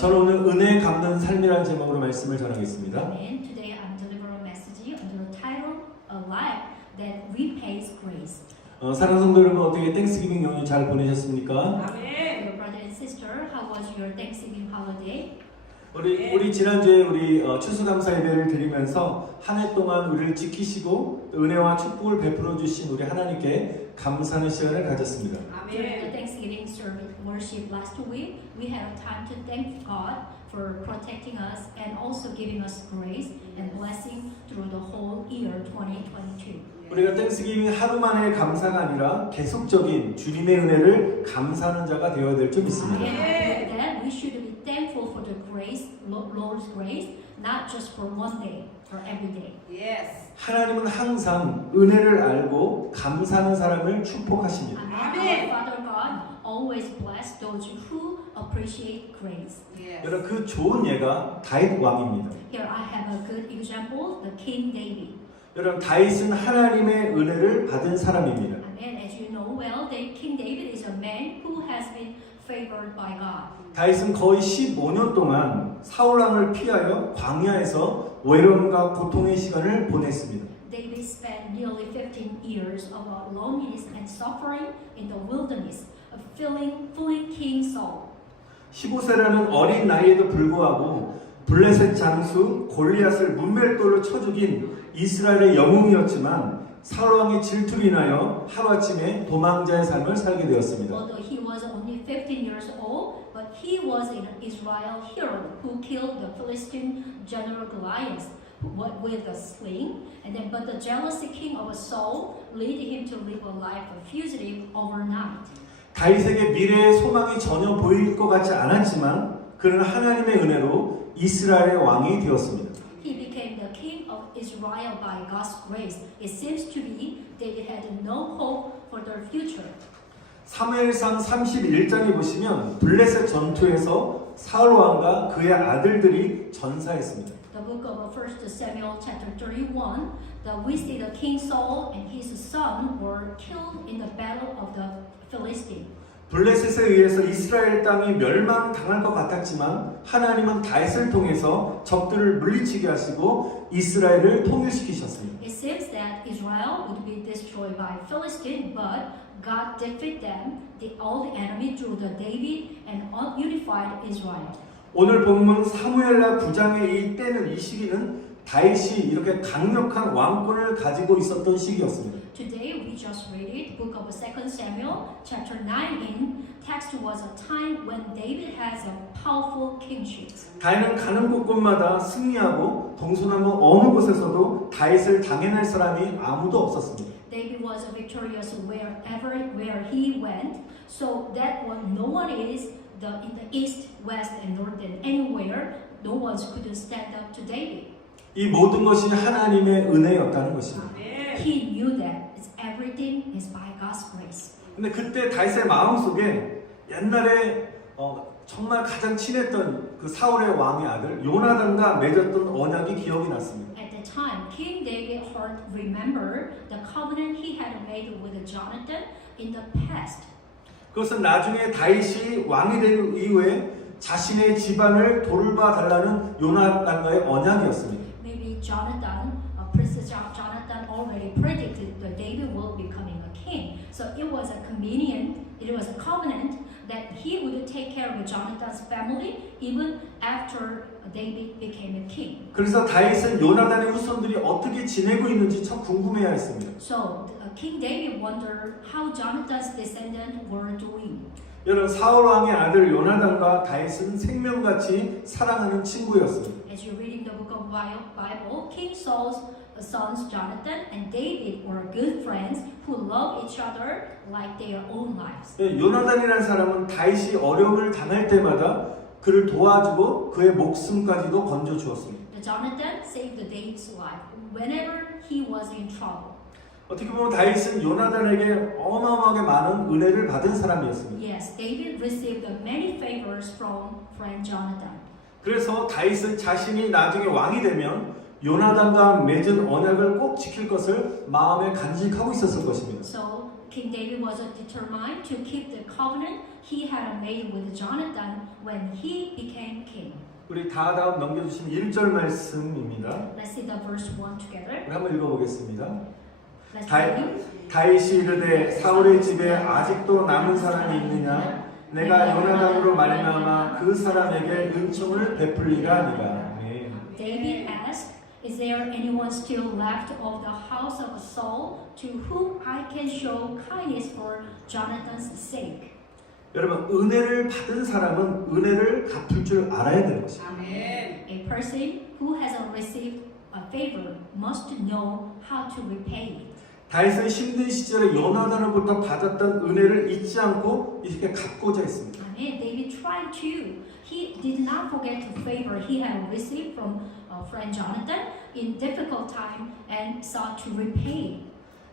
저는 오늘 은혜 갚는 삶이라는 제목으로 말씀을 전하겠습니다. Amen. Today I'm delivering a message under the title A Life That Repays Grace. 사랑하는 성도 여러분, 어떻게 땡스기빙 연휴 잘 보내셨습니까? Your brother and sister, how was your Thanksgiving holiday? 우리 지난주에 우리 추수감사 예배를 드리면서 한 해 동안 우리를 지키시고 은혜와 축복을 베풀어 주신 우리 하나님께 감사하는 시간을 가졌습니다. During the Thanksgiving service worship last week, we had a time to thank God for protecting us and also giving us grace and blessing through the whole year 2022. 우리가 땡스기빙 하루 만의 감사가 아니라 계속적인 주님의 은혜를 감사하는 자가 되어야 될 줄 믿습니다. And that we should be thankful for the grace, Lord's grace, not just for one day, for every day. Yes. 하나님은 항상 은혜를 알고 감사하는 사람을 축복하십니다. Our Father God always bless those who appreciate grace. Yes. 여러분, 그 좋은 예가 다윗 왕입니다. Here I have a good example, the King David. 여러분, 다윗은 하나님의 은혜를 받은 사람입니다. And as you know well, that King David is a man who has been favored by God. 다윗은 거의 15년 동안 사울 왕을 피하여 광야에서 외로움과 고통의 시간을 보냈습니다. David spent nearly 15 years of loneliness and suffering in the wilderness, fleeing King Saul. 15세라는 어린 나이에도 불구하고 블레셋 장수 골리앗을 문멸돌로 쳐 죽인 이스라엘의 영웅이었지만 사울 왕의 질투로 인하여 하루아침에 도망자의 삶을 살게 되었습니다. Although he was only 15 years old, but he was an Israel hero who killed the Philistine general Goliath with a sling. But the jealous king of Saul led him to live a life of fugitive overnight. 다윗에게 미래의 소망이 전혀 보일 것 같지 않았지만 그는 하나님의 은혜로 이스라엘의 왕이 되었습니다. He became the king of Israel by God's grace. It seems to be David had no hope for their future. 사무엘상 31장에 보시면 블레셋 전투에서 사울 왕과 그의 아들들이 전사했습니다. The book of 1 Samuel chapter 31, we see the King Saul and his son were killed in the battle of the Philistine. 블레셋에 의해서 이스라엘 땅이 멸망당할 것 같았지만 하나님은 다윗을 통해서 적들을 물리치게 하시고 이스라엘을 통일시키셨습니다. It seems that Israel would be destroyed by Philistine, but God defeated them, all the enemy through the David and unified Israel. 오늘 본문 사무엘라 9장의 이 시기는 다윗이 이렇게 강력한 왕권을 가지고 있었던 시기였습니다. Today we just read it, book of 2 Samuel chapter 9 in text was a time when David has a powerful kingship. 다윗은 가는 곳곳마다 승리하고 동서남북 어느 곳에서도 다윗을 당해낼 사람이 아무도 없었습니다. David was victorious where he went, so that no one is in the east, west, and north, and anywhere, no one could stand up to David. 이 모든 것이 하나님의 은혜였다는 것입니다. He knew that everything is by God's grace. 근데 그때 다윗의 마음속에 옛날에 정말 가장 친했던 그 사울의 왕의 아들 요나단과 맺었던 언약이 기억이 났습니다. At the time, King David heard remember the covenant he had made with Jonathan in the past. 그것은 나중에 다윗이 왕이 된 이후에 자신의 집안을 돌봐달라는 요나단과의 언약이었습니다. Maybe Princess Jonathan already predicted that David will becoming a king. So it was a covenant that he would take care of Jonathan's family even after David became a king. 그래서 다윗은 요나단의 후손들이 어떻게 지내고 있는지 참 궁금해했습니다. So King David wondered how Jonathan's descendants were doing. 여러분, 사울 왕의 아들 요나단과 다윗은 생명같이 사랑하는 친구였습니다. As you read in the book of Bible, King Saul's sons Jonathan and David were good friends who loved each other like their own lives. 요나단이라는 사람은 다윗이 어려움을 당할 때마다 그를 도와주고 그의 목숨까지도 건져 주었습니다. Jonathan saved David's life whenever he was in trouble. 어떻게 보면 다윗은 요나단에게 어마어마하게 많은 은혜를 받은 사람이었습니다. Yes, David received many favors from friend Jonathan. 그래서 다윗은 자신이 나중에 왕이 되면 요나단과 맺은 언약을 꼭 지킬 것을 마음에 간직하고 있었을 것입니다. So King David was determined to keep the covenant he had made with Jonathan when he became king. 우리 다음 넘겨주신 1절 말씀입니다. Let's see the verse 1 together. 우리 한번 읽어보겠습니다. Let's 다- read. 다윗이 이르되 사울의 집에 아직도 남은 사람이 있느냐? 내가 요나단으로 말미암아 그 사람에게 은총을 베풀리가 아니라. 네. David asked, "Is there anyone still left of the house of Saul to whom I can show kindness for Jonathan's sake?" 여러분 은혜를 받은 사람은 은혜를 갚을 줄 알아야 되는 것입니다. A person who has received a favor must know how to repay it. 다윗은 힘든 시절에 요나단으로부터 받았던 은혜를 잊지 않고 이렇게 갚고자 했습니다. Amen. David tried to. He did not forget the favor he had received from friend Jonathan in difficult time and sought to repay.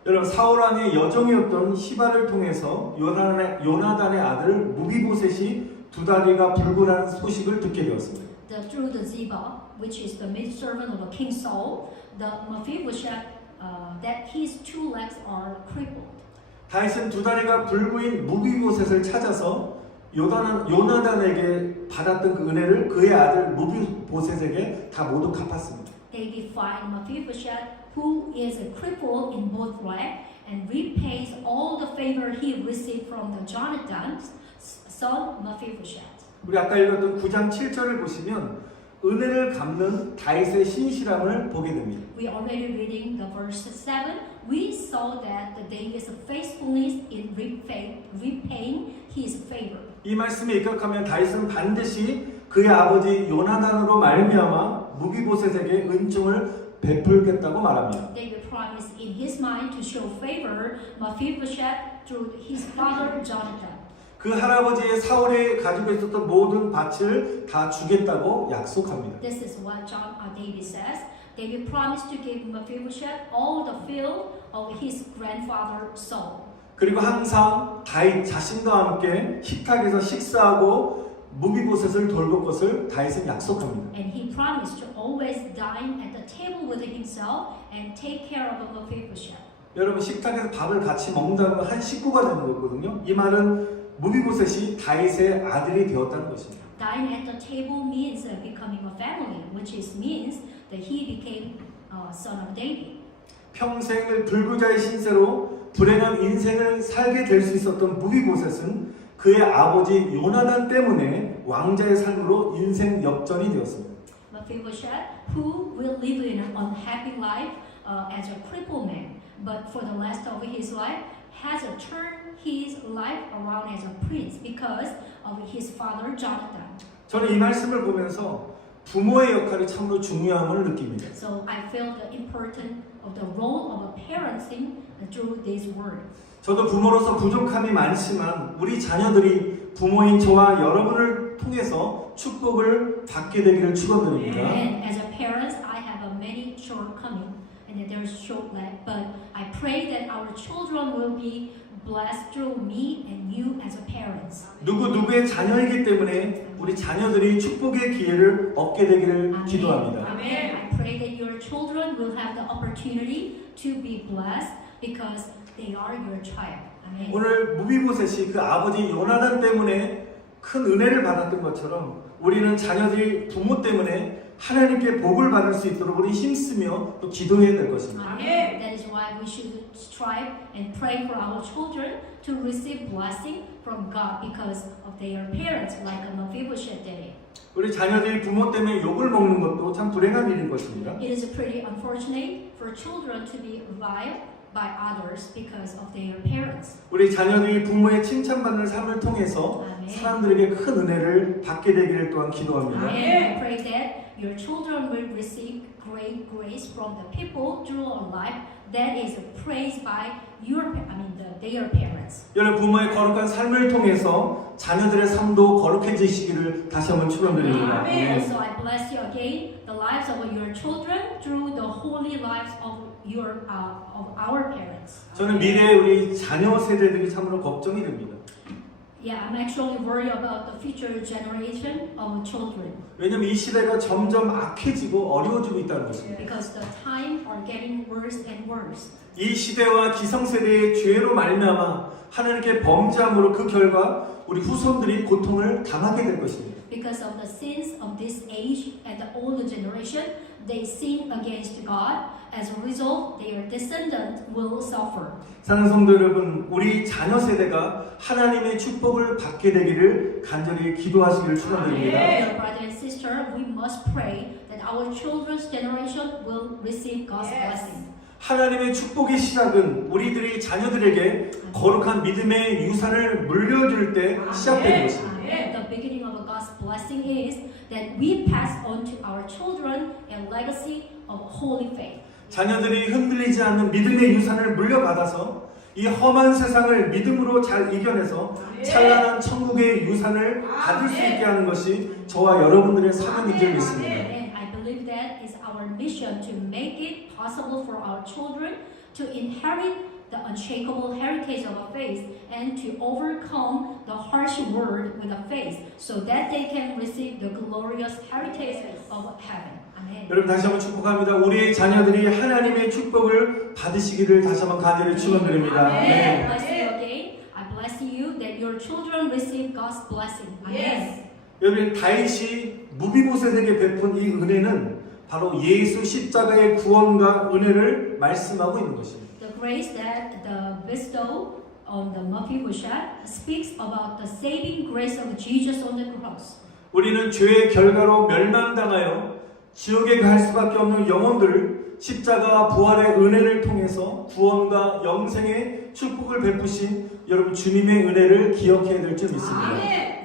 여러분 사울 왕의 여종이었던 시바를 통해서 요나단의 아들 무비보셋이 두 다리가 불구라는 소식을 듣게 되었습니다. Through the Ziba, which is the maidservant of King Saul, the Mephibosheth, that his two legs are crippled. 다윗은 두 다리가 불구인 무비보셋을 찾아서 요나단에게 받았던 그 은혜를 그의 아들 무비보셋에게 다 모두 갚았습니다. David finds Mephibosheth, who is crippled in both legs, and repays all the favor he received from the Jonathan's son Mephibosheth. 우리 아까 읽었던 9장 7절을 보시면 은혜를 갚는 다윗의 신실함을 보게 됩니다. We already reading the verse 7. We saw that the David's faithfulness in repaying his favor. 이 말씀에 입각하면 다윗은 반드시 그의 아버지 요나단으로 말미암아 무비보셋에게 은총을 베풀겠다고 말합니다. David promised in his mind to show favor Mephibosheth through his father Jonathan. 그 할아버지의 사울이 가지고 있었던 모든 밭을 다 주겠다고 약속합니다. This is what David says. David promised to give Mephibosheth all the field of his grandfather Saul. 그리고 항상 다윗 자신과 함께 식탁에서 식사하고 무비보셋을 돌볼 것을 다윗은 약속합니다. And he promised to always dine at the table with himself and take care of Mephibosheth. 여러분 식탁에서 밥을 같이 먹는다는 건 한 식구가 되는 거거든요. 이 말은 무비보셋이 다윗의 아들이 되었다는 것입니다. Dine at the table means becoming a family, which means that he became son of David. 평생을 불구자의 신세로 불행한 인생을 살게 될 수 있었던 무비보셋은 그의 아버지 요나단 때문에 왕자의 삶으로 인생 역전이 되었습니다. Mephibosheth, who will live in an unhappy life as a crippled man, but for the rest of his life has turned his life around as a prince because of his father Jonathan. 저는 이 말씀을 보면서 부모의 역할이 참으로 중요함을 느낍니다. So I feel the importance of the role of a parenting through this word. 저도 부모로서 부족함이 많지만 우리 자녀들이 부모인 저와 여러분을 통해서 축복을 받게 되기를 축원드립니다. And as a parent, I have many shortcomings and there's short leg, but I pray that our children will be blessed through me and you as a parents. 누구의 자녀이기 때문에 우리 자녀들이 축복의 기회를 얻게 되기를 기도합니다. Amen. I pray that your children will have the opportunity to be blessed because they are your child. Amen. 오늘 무비보셋이 그 아버지 요나단 때문에 큰 은혜를 받았던 것처럼 우리는 자녀들이 부모 때문에 하나님께 복을 받을 수 있도록 우리 힘쓰며 또 기도해야 될 것입니다. Amen. That is why we should strive and pray for our children to receive blessing from God because of their parents, like Mephibosheth did. 우리 자녀들이 부모 때문에 욕을 먹는 것도 참 불행한 일인 것입니다. It is pretty unfortunate for children to be reviled by others because of their parents. 우리 자녀들이 부모의 칭찬받는 삶을 통해서 아멘. 사람들에게 큰 은혜를 받게 되기를 또한 기도합니다. I pray that your children will receive great grace from the people through a life that is praised by their parents. 여러분 부모의 거룩한 삶을 통해서 자녀들의 삶도 거룩해지시기를 다시 한번 축원드립니다. And so I bless you again, the lives of your children through the holy lives of our parents. 저는 미래에 우리 자녀 세대들이 참으로 걱정이 됩니다. Yeah, I'm actually worried about the future generation of children 왜냐하면 이 시대가 점점 악해지고 어려워지고 있다는 것입니다. because the times are getting worse and worse. 이 시대와 기성세대의 죄로 말미암아 하나님께 범죄함으로 그 결과 우리 후손들이 고통을 당하게 될 것입니다. Because of the sins of this age and the older generation, they sin against God. As a result, their descendants will suffer. 사랑하는 성도 여러분, 우리 자녀 세대가 하나님의 축복을 받게 되기를 간절히 기도하시기를 축원드립니다. Dear brother and sister, we must pray that our children's generation will receive God's blessing. 하나님의 축복의 시작은 우리들이 자녀들에게 거룩한 믿음의 유산을 물려줄 때 시작되는 것입니다. The beginning of God's blessing is that we pass on to our children a legacy of holy faith. 자녀들이 흔들리지 않는 믿음의 유산을 물려받아서 이 험한 세상을 믿음으로 잘 이겨내서 찬란한 천국의 유산을 받을 수 있게 하는 것이 저와 여러분들의 사명인 줄 믿습니다. And I believe that is our mission to make it possible for our children to inherit the unshakable heritage of our faith and to overcome the harsh world with a faith so that they can receive the glorious heritage of heaven. 아멘. 여러분 다시 한번 축복합니다. 우리의 자녀들이 하나님의 축복을 받으시기를 다시 한번 간절히 축원드립니다. I bless you again. I bless you that your children receive God's blessing. Amen. 여러분 다윗이 무비보셋에게 베푼 이 은혜는 바로 예수 십자가의 구원과 은혜를 말씀하고 있는 것입니다. The grace that the bestow on the Mephibosheth speaks about the saving grace of Jesus on the cross. 우리는 죄의 결과로 멸망당하여 지옥에 갈 수밖에 없는 영혼들을 십자가와 부활의 은혜를 통해서 구원과 영생의 축복을 베푸신 여러분 주님의 은혜를 기억해야 될 줄 믿습니다.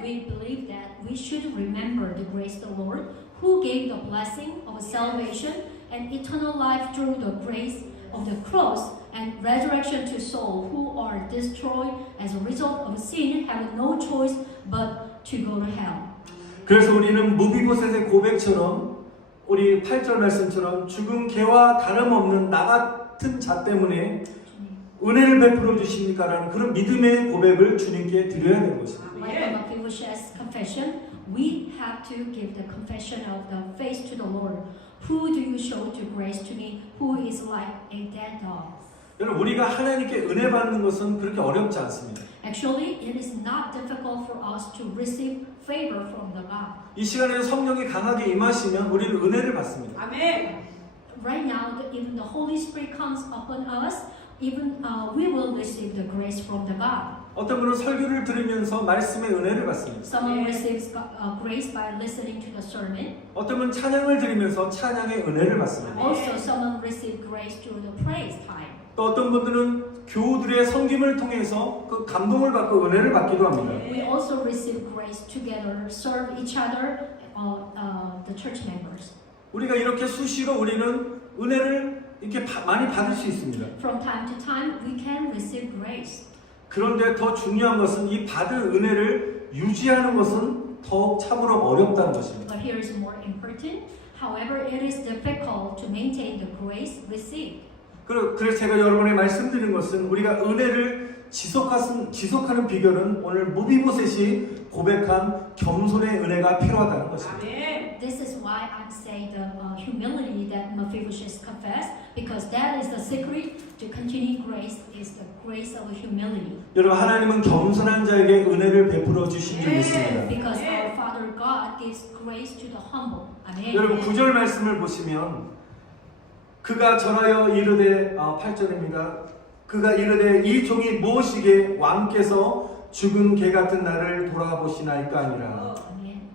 We believe that we should remember the grace of the Lord who gave the blessing of salvation and eternal life through the grace of the cross and resurrection to souls who are destroyed as a result of sin have no choice but to go to hell. 그래서 우리는 무비보셋의 고백처럼 우리 8절 말씀처럼 죽은 개와 다름없는 나 같은 자 때문에 은혜를 베풀어 주십니까라는 그런 믿음의 고백을 주님께 드려야 되는 것입니다. Like Mephibosheth's confession, we have to give the confession of the faith to the Lord. Who do you show to grace to me? Who is like a dead dog? 여러분 우리가 하나님께 은혜 받는 것은 그렇게 어렵지 않습니다. Actually, it is not difficult for us to receive favor from the God. 이 시간에 성령이 강하게 임하시면 우리는 은혜를 받습니다. Right now, even the Holy Spirit comes upon us, even we will receive the grace from the God. 어떤 분은 설교를 들으면서 말씀의 은혜를 받습니다. Someone receives grace by listening to the sermon. 어떤 분은 찬양을 들으면서 찬양의 은혜를 받습니다. Also, someone receives grace through the praise time. 또 어떤 분들은 교우들의 섬김을 통해서 그 감동을 받고 은혜를 받기도 합니다. We also receive grace together, serve each other, the church members. 우리가 이렇게 수시로 우리는 은혜를 이렇게 많이 받을 수 있습니다. From time to time, we can receive grace. 그런데 더 중요한 것은 이 받은 은혜를 유지하는 것은 더욱 참으로 어렵다는 것입니다. But here is more important. However, it is difficult to maintain the grace received. 그래서 제가 여러분에 말씀드린 것은 우리가 은혜를 지속하는 비결은 오늘 무비보셋이 고백한 겸손의 은혜가 필요하다는 것입니다. This is why I say the humility that Mephibosheth confessed, because that is the secret to continuing grace is the grace of humility. 여러분 하나님은 겸손한 자에게 은혜를 베풀어 주신 줄 믿습니다. Because our Father God gives grace to the humble. Amen. 여러분 9절 말씀을 보시면 그가 절하여 이르되 8절입니다. 그가 이르되 이 종이 무엇이게 왕께서 죽은 개 같은 나를 돌아보시나이까 아니라. Amen.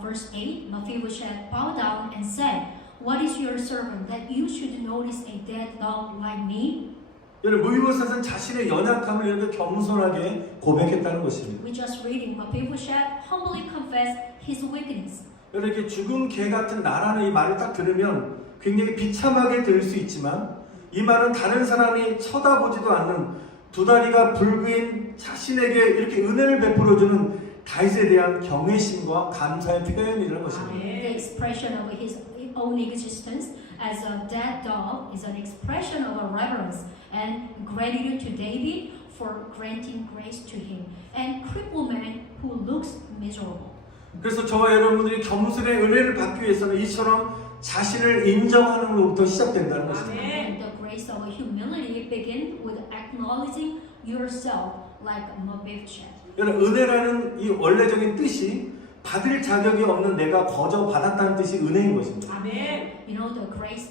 Verse 8, Mephibosheth bowed down and said, What is your servant that you should notice a dead dog like me? 여러분 무비보셋은 자신의 연약함을 이렇게 겸손하게 고백했다는 것입니다. We just reading Mephibosheth humbly confessed his weakness. 여러분 이렇게 죽은 개 같은 나라는 이 말을 딱 들으면 굉장히 비참하게 들을 수 있지만 이 말은 다른 사람이 쳐다보지도 않는 두 다리가 불구인 자신에게 이렇게 은혜를 베풀어주는 다윗에 대한 경외심과 감사의 표현이라는 것입니다. The expression of his own existence as a dead dog is an expression of a reverence and gratitude to David for granting grace to him and crippled man who looks miserable. 그래서 저와 여러분들이 겸손의 은혜를 받기 위해서는 이처럼 자신을 인정하는 것부터 시작된다는 것입니다. And the grace of humility it begins with acknowledging yourself like Mephibosheth. 여러분 은혜라는 이 원래적인 뜻이 받을 자격이 없는 내가 거저 받았다는 뜻이 은혜인 것입니다. 아멘. You know, the grace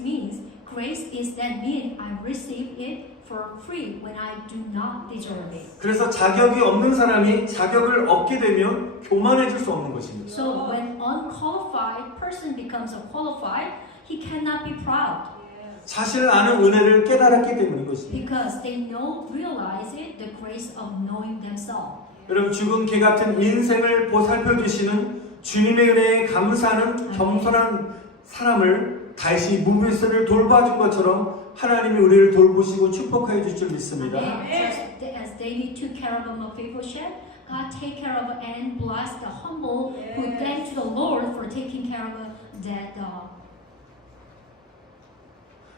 is that mean I receive it for free when I do not deserve it. 그래서 자격이 없는 사람이 자격을 얻게 되면 교만해질 수 없는 것입니다. So when unqualified person becomes a qualified, he cannot be proud 자신을 아는 은혜를 깨달았기 때문인 것입니다. because they realize it, the grace of knowing themselves. 여러분 죽은 개 같은 인생을 보살펴 주시는 주님의 은혜에 감사하는 겸손한 사람을 다시 무비스를 돌봐준 것처럼 하나님이 우리를 돌보시고 축복해 주실 줄 믿습니다. As David took care of Mephibosheth, God take care of and bless the humble who thank to the Lord for taking care of that dog.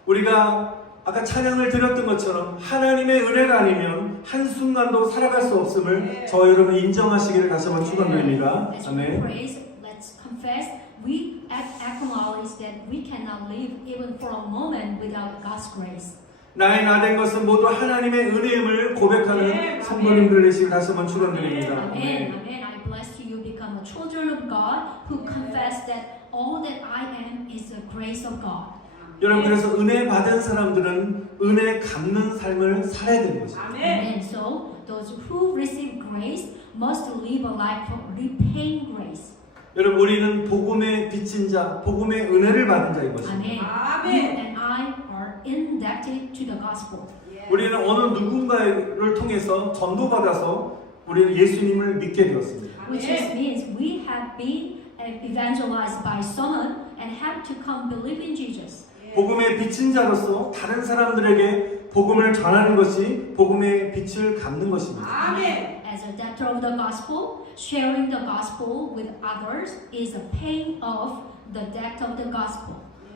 우리가 아까 찬양을 드렸던 것처럼 하나님의 은혜가 아니면 한순간도 살아갈 수 없음을 저 여러분 인정하시기를 다시 한번 축원드립니다. As we 아멘. praise, let's confess, we acknowledge that we cannot live even for a moment without God's grace. 나의 나 된 것은 모두 하나님의 은혜임을 고백하는 성도님들 되시길 다시 한번 축원드립니다. Amen. Amen. I bless you become a children of God who confess that all that I am is the grace of God. 여러분 그래서 은혜 받은 사람들은 은혜 갚는 삶을 살아야 되는 것입니다. 아멘. And so those who receive grace must live a life of repaying grace. 여러분 우리는 복음의 빚진 자, 복음의 은혜를 받은 자인 것입니다. Amen. 아멘. You and I are indebted to the gospel. 우리는 어느 누군가를 통해서 전도받아서 우리는 예수님을 믿게 되었습니다. Which just means we have been evangelized by someone and have to come believe in Jesus. 복음의 빚진 자로서 다른 사람들에게 복음을 전하는 것이 복음의 빚을 갚는 것입니다. 아멘. As a debtor of the gospel, sharing the gospel with others is a paying off the debt of the gospel.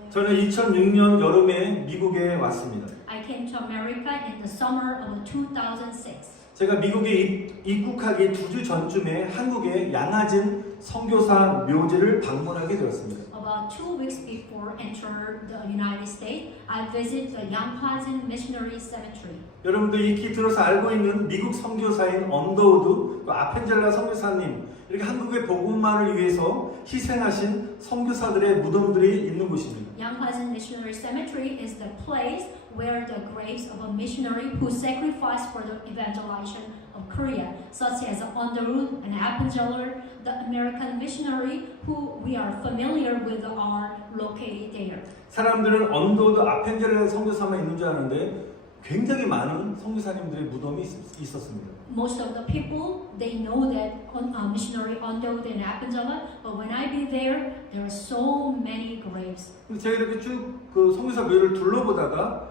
저는 2006년 여름에 미국에 왔습니다. I came to America in the summer of 2006. 제가 미국에 입국하기 2주 전쯤에 한국의 양화진 선교사 묘지를 방문하게 되었습니다. About 2 weeks before entering the United States, I visited the Yanghwazin Missionary Cemetery. 여러분들 익히 들어서 알고 있는 미국 선교사인 언더우드, 아펜젤라 선교사님 이렇게 한국의 복음만을 위해서 희생하신 선교사들의 무덤들이 있는 곳입니다. Yanghwazin Missionary Cemetery is the place where the graves of a missionary who sacrificed for the evangelization of Korea, such as Underwood and Appenzeller, the American missionary who we are familiar with are located there. 사람들은 언더우드 아펜젤라 선교사만 있는 줄 아는데 굉장히 많은 선교사님들의 무덤이 있었습니다. Most of the people they know that missionary Underwood and Appenzeller, but when I be there, there are so many graves. 제가 이렇게 쭉 그 선교사 묘를 둘러보다가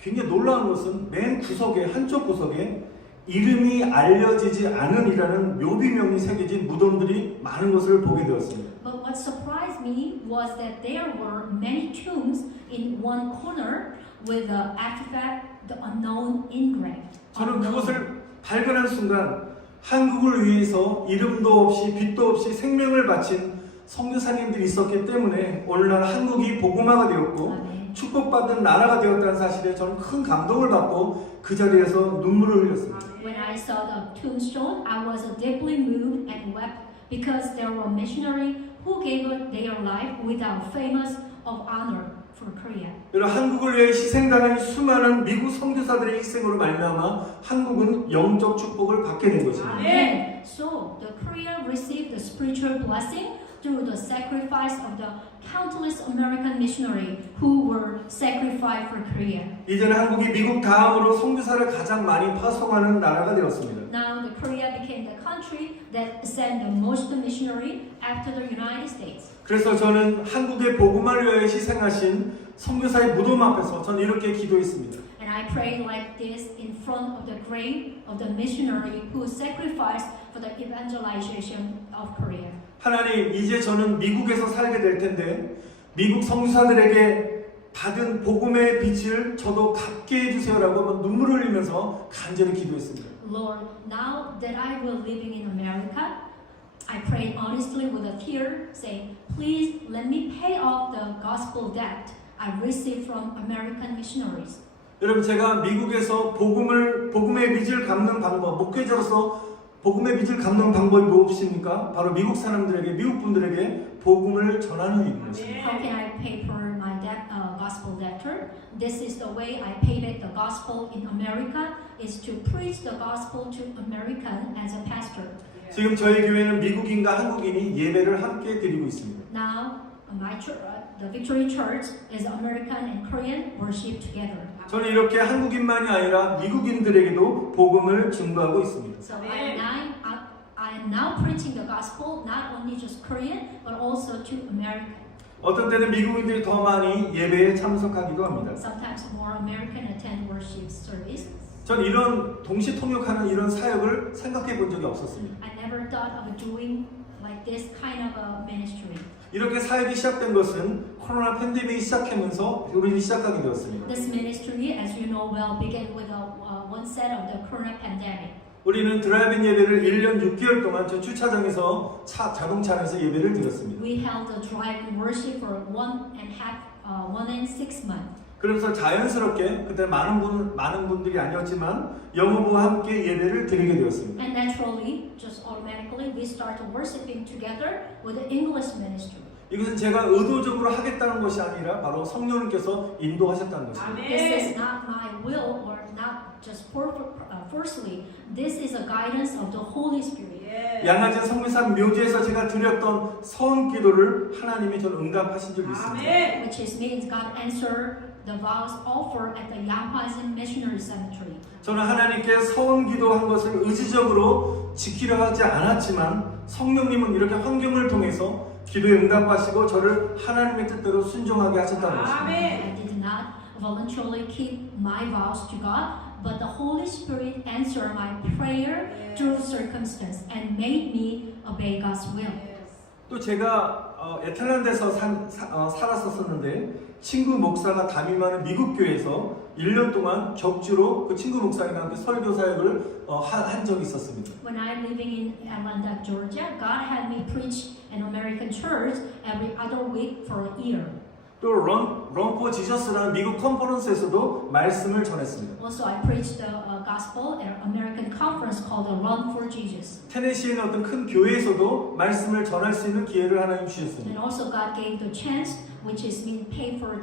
굉장히 놀라운 것은 맨 구석에 한쪽 구석에 이름이 알려지지 않은이라는 묘비명이 새겨진 무덤들이 많은 것을 보게 되었습니다. But what surprised me was that there were many tombs in one corner with the artifact, the unknown engraved. 저는 그것을 발견한 순간 한국을 위해서 이름도 없이 빛도 없이 생명을 바친 선교사님들이 있었기 때문에 오늘날 한국이 복음화가 되었고 Amen. 축복받은 나라가 되었다는 사실에 저는 큰 감동을 받고 그 자리에서 눈물을 흘렸습니다. When I saw the tombstone, I was deeply moved and wept because there were missionaries who gave their life without famous of honor for Korea. 여러분 한국을 위해 희생당한 수많은 미국 선교사들의 희생으로 말미암아 한국은 영적 축복을 받게 된 것입니다. 아멘. So the Korea received the spiritual blessing through the sacrifice of the countless American missionaries who were sacrificed for Korea. 이제는 한국이 미국 다음으로 선교사를 가장 많이 파송하는 나라가 되었습니다. Now the Korea became the country that sent the most missionary after the United States. 그래서 저는 한국의 복음을 위해 희생하신 선교사의 무덤 앞에서 저는 이렇게 기도했습니다. And I prayed like this in front of the grave of the missionary who sacrificed for the evangelization of Korea. 하나님, 이제 저는 미국에서 살게 될 텐데 미국 선교사들에게 받은 복음의 빛을 저도 갚게 해주세요라고 한번 눈물을 흘리면서 간절히 기도했습니다. Lord, now that I will living in America, I prayed honestly with a tear, saying, please let me pay off the gospel debt I received from American missionaries. 여러분 제가 미국에서 복음의 빚을 갚는 방법, 목회자로서 복음의 빚을 갚는 방법이 무엇입니까? 바로 미국 사람들에게, 미국 분들에게 복음을 전하는 일인 것입니다. How can I pay for my gospel debtor? This is the way I pay back the gospel in America, is to preach the gospel to American as a pastor. 지금 저희 교회는 미국인과 한국인이 예배를 함께 드리고 있습니다. Now, my the Victory Church is American and Korean worship together. 저는 이렇게 한국인만이 아니라 미국인들에게도 복음을 증거하고 있습니다. So I am now preaching the gospel not only just Korean but also to American. 어떤 때는 미국인들이 더 많이 예배에 참석하기도 합니다. Sometimes more American attend worship service. 전 이런 동시 통역하는 이런 사역을 생각해 본 적이 없었습니다. I never thought of doing like this kind of a ministry. 이렇게 사역이 시작된 것은 코로나 팬데믹이 시작하면서 우리는 시작하게 되었습니다. This ministry, as you know well, began with one set of the Corona pandemic. 우리는 드라이브인 예배를 1년 6개월 동안 저 주차장에서 자동차 안에서 예배를 드렸습니다. We held a drive-in worship for 1 and 6 months. 그러면서 자연스럽게 그때 많은 분들이 아니었지만 영어부와 함께 예배를 드리게 되었습니다. And naturally, just automatically, we started worshiping together with the English ministry. 이것은 제가 의도적으로 하겠다는 것이 아니라 바로 성령님께서 인도하셨다는 것입니다. This is not my will or not just forcefully. This is a guidance of the Holy Spirit. 양아진 성미산 묘지에서 제가 드렸던 서원 기도를 하나님이 저를 응답하신 적이 있습니다. Which is means God answered the vows offered at the Yanghwazen Missionary Cemetery. 저는 하나님께 서원 기도한 것을 의지적으로 지키려 하지 않았지만 성령님은 이렇게 환경을 통해서 기도에 응답하시고 저를 하나님의 뜻대로 순종하게 하셨다는 것입니다. I did not voluntarily keep my vows to God, but the Holy Spirit answered my prayer through circumstance and made me obey God's will. 또 제가 애틀랜타에서 살았었는데 친구 목사가 담임하는 미국 교회에서 1년 동안 격주로 그 친구 목사님과 함께 설교 사역을 한 적이 있었습니다. When I'm living in Atlanta, Georgia, God had me preach an American church every other week for a year. 또 Run for Jesus라는 미국 컨퍼런스에서도 말씀을 전했습니다. Also, I preached the gospel at an American conference called the Run for Jesus. 테네시에 있는 어떤 큰 교회에서도 말씀을 전할 수 있는 기회를 하나님 주셨습니다. And also, God gave the chance, which is mean pay for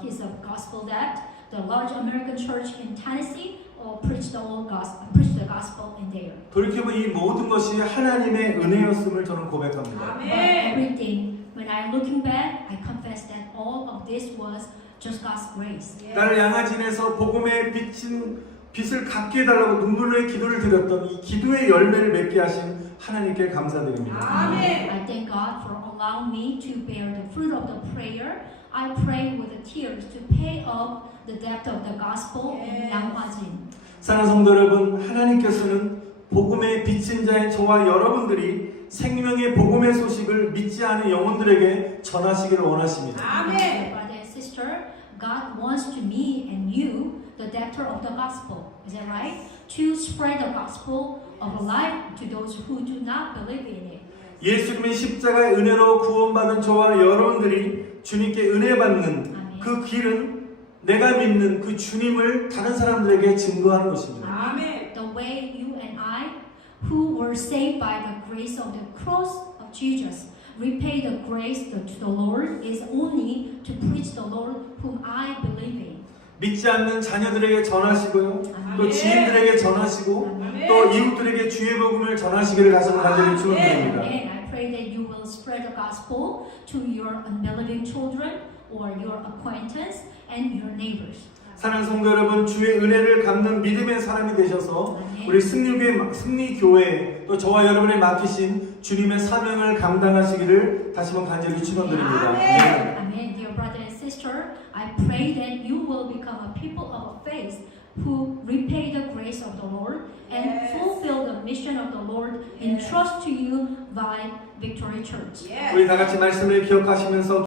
his gospel debt. The large American church in Tennessee preached the gospel in there. 돌이켜보면 이 모든 것이 하나님의 은혜였음을 저는 고백합니다. But everything, when I'm looking back, I confess that all of this was just God's grace. 나를 양아진에서 복음의 빛을 갖게 해달라고 눈물로의 기도를 드렸던 이 기도의 열매를 맺게 하신 하나님께 감사드립니다. I thank God for allowing me to bear the fruit of the prayer. I pray with the tears to pay off the debt of the gospel in Yanghwajin. 사랑하는 성도 여러분, 하나님께서는 복음의 빚진 자인 저와 여러분들이 생명의 복음의 소식을 믿지 않은 영혼들에게 전하시기를 원하십니다. Brother and sister, God wants to me and you, the debtor of the gospel. Is that right? To spread the gospel of life to those who do not believe in it. 예수님의 십자가의 은혜로 구원받은 저와 여러분들이 주님께 은혜 받는 그 길은 내가 믿는 그 주님을 다른 사람들에게 증거하는 것입니다. The way you and I, who were saved by the grace of the cross of Jesus, repay the grace to the Lord is only to preach the Lord whom I believe in. 믿지 않는 자녀들에게 전하시고요. 또 아멘. 지인들에게 전하시고 아멘. 또 이웃들에게 주의 복음을 전하시기를 다시 한번 간절히 축원드립니다. And I pray that you will spread the gospel to your unbelieving children or your acquaintance and your neighbors. 사랑하는 성도 여러분, 주의 은혜를 갚는 믿음의 사람이 되셔서 아멘. 우리 승리교회 또 저와 여러분의 맡기신 주님의 사명을 감당하시기를 다시 한번 간절히 축원드립니다. 아멘. Amen. Dear brother and sister, I pray that you will become a people of faith who repay the grace of the Lord and fulfill the mission of the Lord entrusted to you by Victory Church. 우리 다 같이 말씀을 기억하시면서